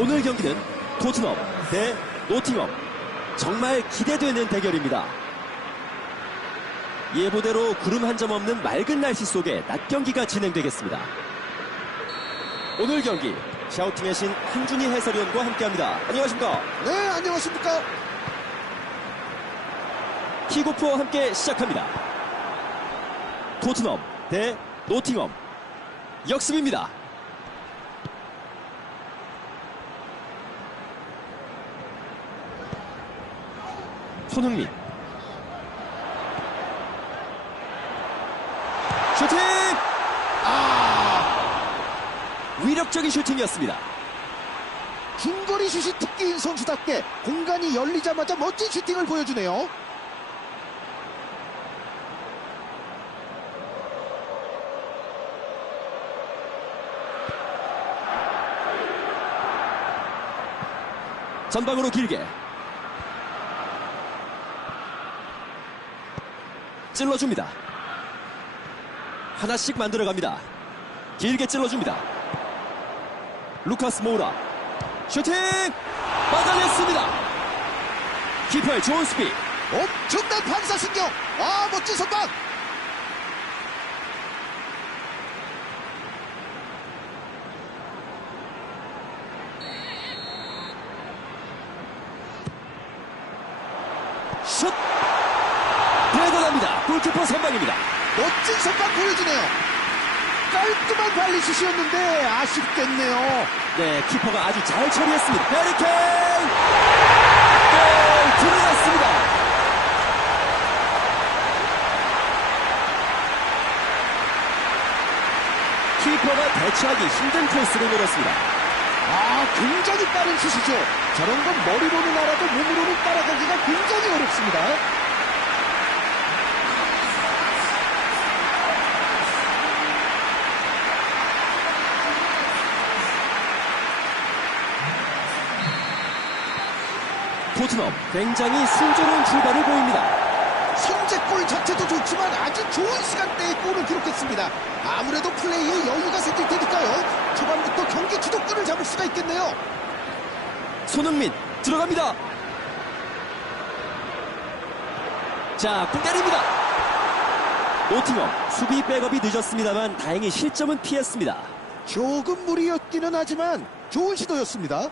오늘 경기는 토트넘 대 노팅엄. 정말 기대되는 대결입니다. 예보대로 구름 한 점 없는 맑은 날씨 속에 낮 경기가 진행되겠습니다. 오늘 경기 샤우팅의 신 한준희 해설위원과 함께합니다. 안녕하십니까? 네, 안녕하십니까. 킥오프와 함께 시작합니다. 토트넘 대 노팅엄 역습입니다. 손흥민 슈팅! 아! 위력적인 슈팅이었습니다. 중거리 슛이 특기인 선수답게 공간이 열리자마자 멋진 슈팅을 보여주네요. 전방으로 길게 찔러줍니다. 하나씩 만들어갑니다. 길게 찔러줍니다. 루카스 모우라 슈팅 맞아냈습니다. 키퍼의 좋은 스피 엄청난 반사신경. 아, 멋진 선방. 슛 대단합니다. 골키퍼 선방입니다. 멋진 선방 보여주네요. 깔끔한 발리 슛이었는데 아쉽겠네요. 네, 키퍼가 아주 잘 처리했습니다. 베리케인! 골 들어갔습니다. 키퍼가 대처하기 힘든 코스를 노렸습니다. 아, 굉장히 빠른 슛이죠. 저런 건 머리로는 알아도 몸으로는 따라가기가 굉장히 어렵습니다. 토트넘 굉장히 순조로운 출발을 보입니다. 선제골 자체도 좋지만 아주 좋은 시간대에 골을 기록했습니다. 아무래도 플레이에 여유가 생길 테니까요. 초반부터 경기 주도권을 잡을 수가 있겠네요. 손흥민 들어갑니다. 자, 골 때립니다. 노팅엄 수비 백업이 늦었습니다만 다행히 실점은 피했습니다. 조금 무리였기는 하지만 좋은 시도였습니다.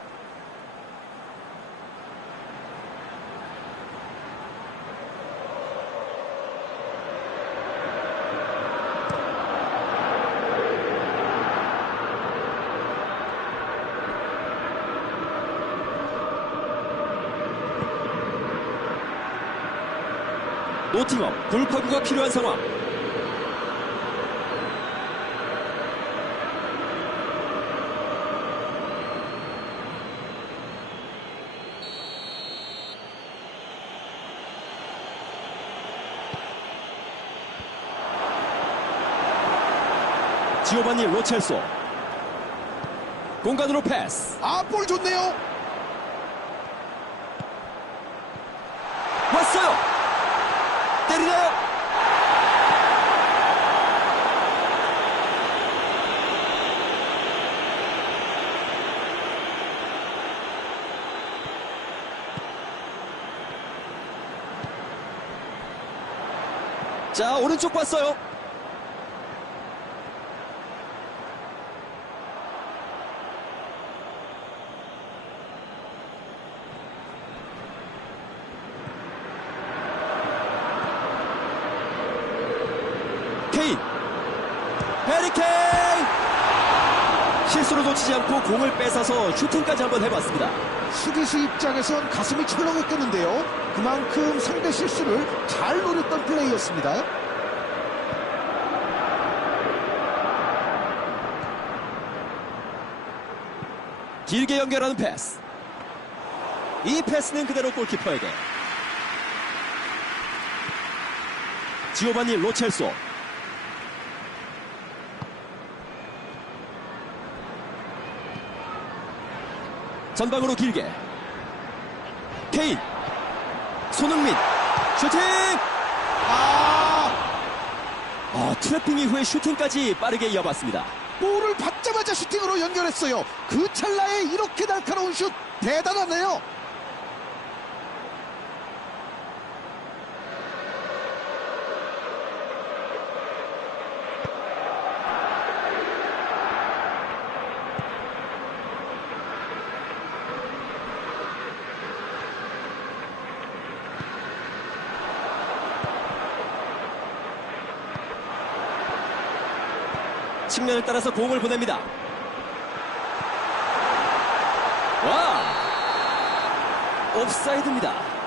노팅엄 돌파구가 필요한 상황. 지오바니 로첼소 공간으로 패스 아, 볼 좋네요 때리나요 자 오른쪽 봤어요. 케인. 베리케인. 실수로 놓치지 않고 공을 뺏어서 슈팅까지 한번 해봤습니다 수비수 입장에선 가슴이 철렁했겠는데요. 그만큼 상대 실수를 잘 노렸던 플레이였습니다. 길게 연결하는 패스 이 패스는 그대로 골키퍼에게 지오바니 로첼소 전방으로 길게. 케인. 손흥민. 슈팅! 아, 어, 트래핑 이후에 슈팅까지 빠르게 이어봤습니다. 볼을 받자마자 슈팅으로 연결했어요. 그 찰나에 이렇게 날카로운 슛. 대단하네요. 측면을 따라서 공을 보냅니다. 와! 옵사이드입니다.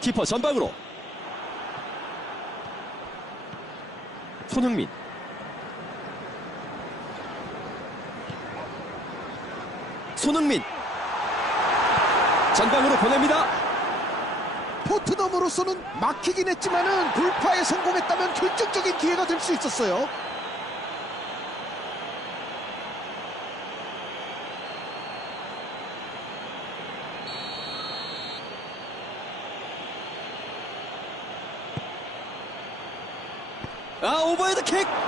키퍼 전방으로 손흥민 손흥민 전방으로 보냅니다. 토트넘으로서는 막히긴 했지만은 돌파에 성공했다면 결정적인 기회가 될 수 있었어요. 아 오버헤드 킥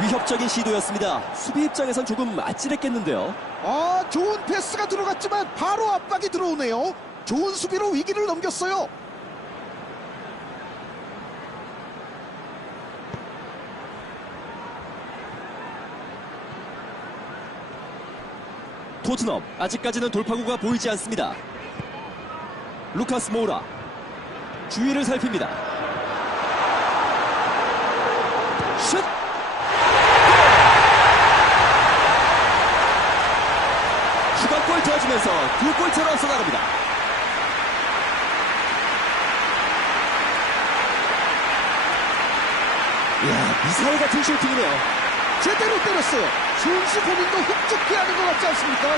위협적인 시도였습니다. 수비 입장에선 조금 아찔했겠는데요. 아, 좋은 패스가 들어갔지만 바로 압박이 들어오네요. 좋은 수비로 위기를 넘겼어요. 토트넘 아직까지는 돌파구가 보이지 않습니다. 루카스 모우라 주위를 살핍니다. 슛! 터지면서 두 앞서 나갑니다. 이야, 미사일 같은 슈팅이네요. 제대로 때렸어요. 순수 본인도 흡족해 하는 것 같지 않습니까?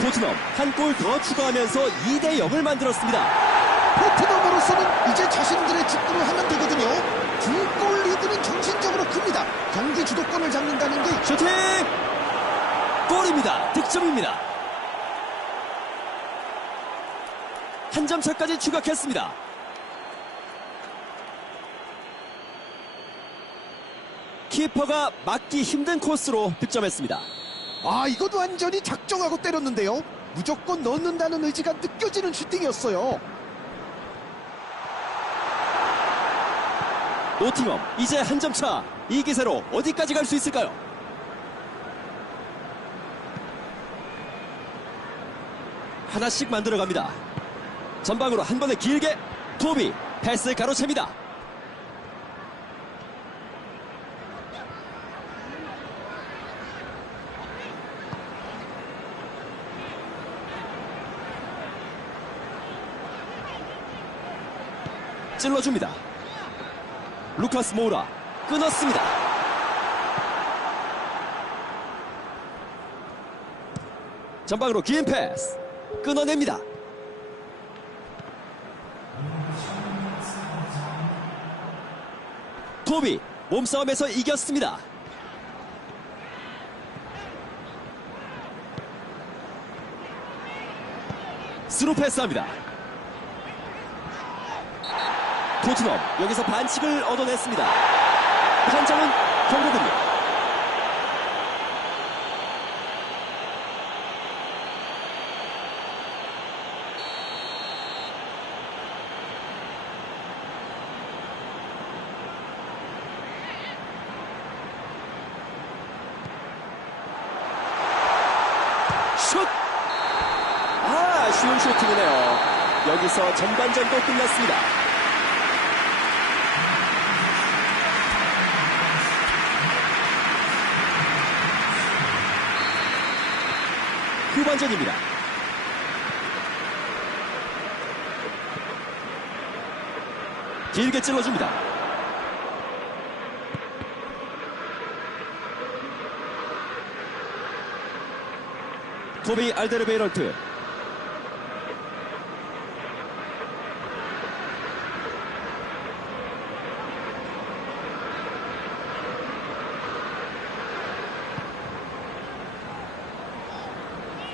토트넘 한 골 더 추가하면서 2대 0을 만들었습니다. 토트넘으로서는 이제 자신들의 축구를 하면 되거든요. 두 골 리드는 정신적으로 큽니다. 경기 주도권을 잡는다는 게 슈팅! 골입니다. 득점입니다. 한 점 차까지 추격했습니다. 키퍼가 막기 힘든 코스로 득점했습니다. 아, 이것 완전히 작정하고 때렸는데요. 무조건 넣는다는 의지가 느껴지는 슈팅이었어요. 노팅엄 이제 한 점 차. 이 기세로 어디까지 갈 수 있을까요? 하나씩 만들어갑니다. 전방으로 한 번에 길게 토비 패스 가로챕니다. 찔러줍니다. 루카스 모우라 끊었습니다. 전방으로 긴 패스 끊어냅니다. 토비 몸싸움에서 이겼습니다. 스루 패스합니다. 토트넘 여기서 반칙을 얻어냈습니다. 판정은 경고군요. 슛! 아, 쉬운 슈팅이네요. 여기서 전반전도 끝났습니다. 후반전입니다. 길게 찔러줍니다. 토비 알데르베이럴트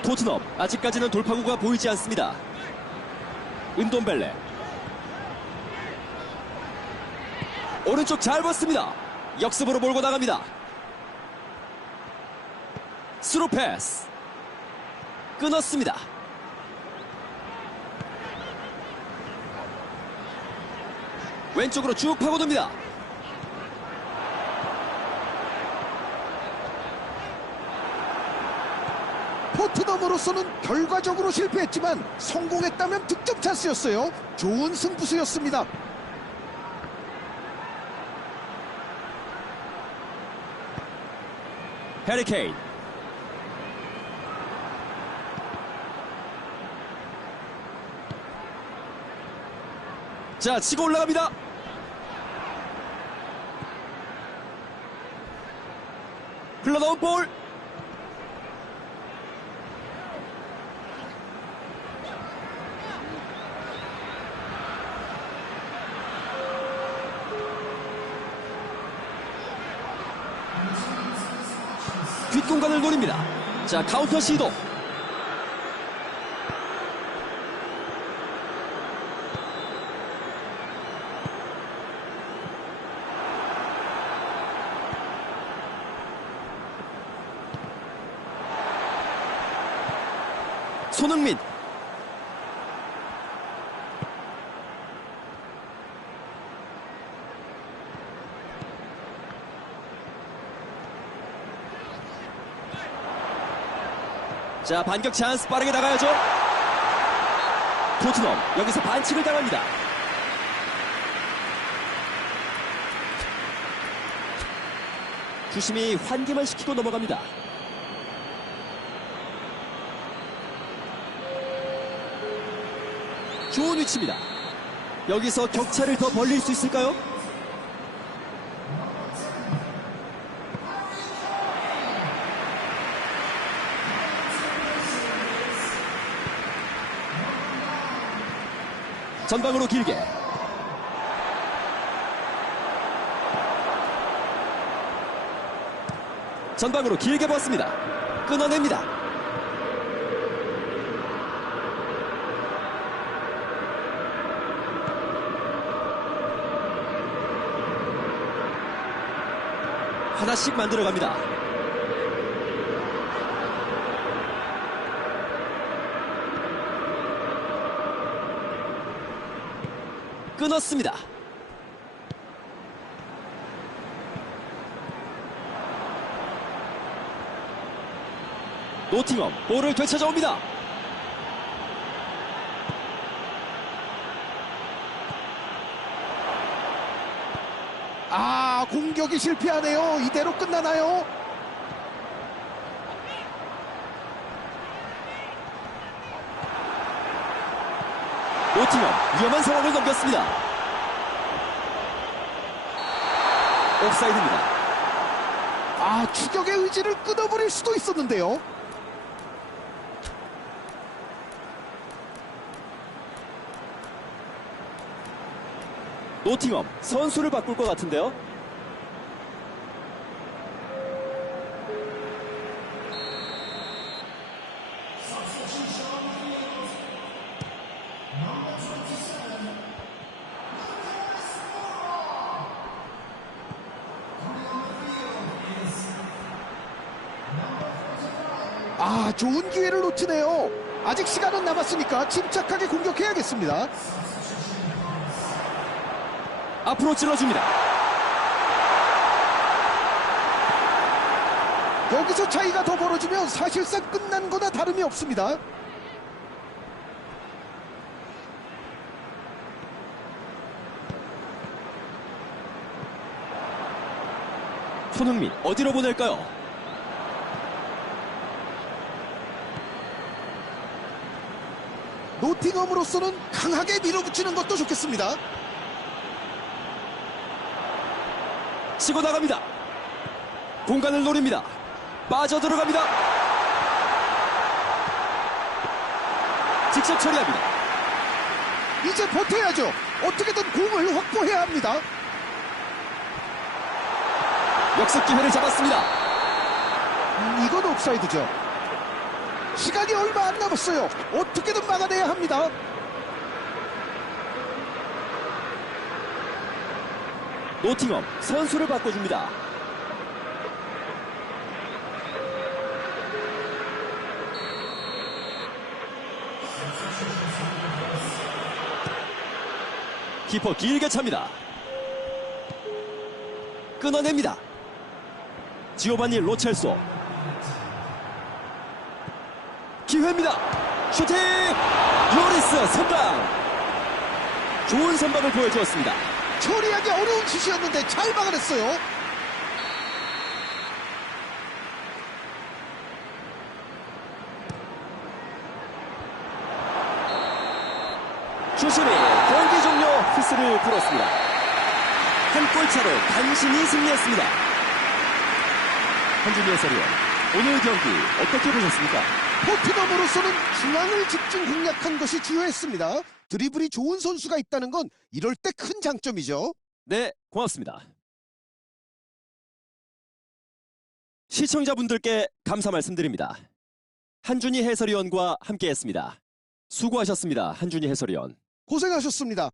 토트넘 아직까지는 돌파구가 보이지 않습니다. 은돈벨레 오른쪽 잘 봤습니다. 역습으로 몰고 나갑니다. 스루 패스 끊었습니다. 왼쪽으로 쭉 파고듭니다. 포트넘으로서는 결과적으로 실패했지만 성공했다면 득점 찬스였어요. 좋은 승부수였습니다. 해리케인 자 치고 올라갑니다 흘러나온 볼 뒷공간을 노립니다 자 카운터 시도. 손흥민 자 반격 찬스 빠르게 나가야죠. 토트넘 여기서 반칙을 당합니다. 주심이 환기만 시키고 넘어갑니다. 좋은 위치입니다. 여기서 격차를 더 벌릴 수 있을까요? 전방으로 길게. 전방으로 길게 봤습니다. 끊어냅니다. 하나씩 만들어갑니다 끊었습니다. 노팅엄 볼을 되찾아옵니다. 아, 공격이 실패하네요. 이대로 끝나나요? 노팅엄 위험한 상황을 넘겼습니다. 옵사이드입니다. 아, 추격의 의지를 끊어버릴 수도 있었는데요. 노팅엄 선수를 바꿀 것 같은데요. 아, 좋은 기회를 놓치네요. 아직 시간은 남았으니까 침착하게 공격해야겠습니다. 앞으로 찔러줍니다. 여기서 차이가 더 벌어지면 사실상 끝난 거나 다름이 없습니다. 손흥민 어디로 보낼까요? 노팅엄으로서는 강하게 밀어붙이는 것도 좋겠습니다. 치고 나갑니다. 공간을 노립니다. 빠져 들어갑니다. 직접 처리합니다. 이제 버텨야죠. 어떻게든 공을 확보해야 합니다. 역습 기회를 잡았습니다. 음, 이건 옵사이드죠. 시간이 얼마 안 남았어요. 어떻게든 막아내야 합니다. 노팅엄 선수를 바꿔줍니다. 키퍼 길게 찹니다. 끊어냅니다. 지오바니 로첼소. 기회입니다. 슈팅! 요리스 선방! 좋은 선방을 보여주었습니다. 처리하기 어려운 슛이었는데 잘 막아냈어요. 주심이 경기 종료 휘슬을 불었습니다. 한 골차로 간신히 승리했습니다. 한준희 해설위원, 오늘 경기 어떻게 보셨습니까? 포트넘으로서는 중앙을 집중 공략한 것이 주요했습니다. 드리블이 좋은 선수가 있다는 건 이럴 때 큰 장점이죠. 네, 고맙습니다. 시청자분들께 감사 말씀드립니다. 한준희 해설위원과 함께했습니다. 수고하셨습니다. 한준희 해설위원. 고생하셨습니다.